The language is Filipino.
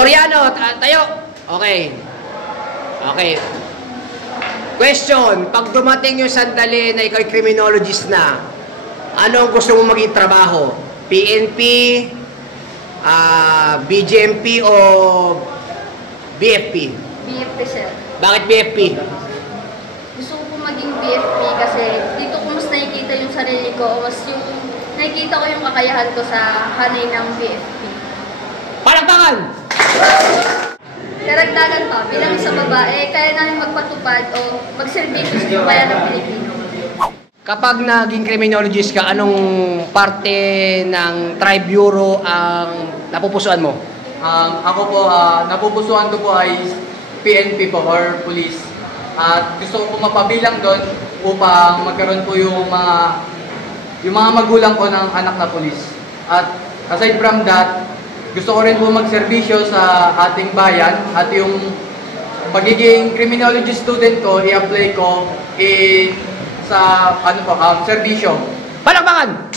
Soriano, tayo. Okay. Okay. Question, pag dumating yung sandali na ikaw criminologist na, ano ang gusto mo maging trabaho? PNP, BGMP o BFP? BFP, sir. Bakit BFP? Gusto ko maging BFP kasi dito ko mas nakikita yung sarili ko, mas yung nakikita ko yung kakayahan ko sa hanay ng BFP. Palakpakan! Karagdagan pa, bilang sa babae, kaya namin magpatupad o magserbisyo sa bayan ng Pilipino. Kapag naging criminologist ka, anong parte ng Tri-Bureau ang napupusuan mo? Ako po, napupusuan ko po ay PNP po or police. At gusto ko po mapabilang doon upang magkaroon po yung mga magulang po ng anak na police. At aside from that, gusto ko rin po magserbisyo sa ating bayan at yung pagiging criminology student ko, i-apply ko sa serbisyo. Palakpakan!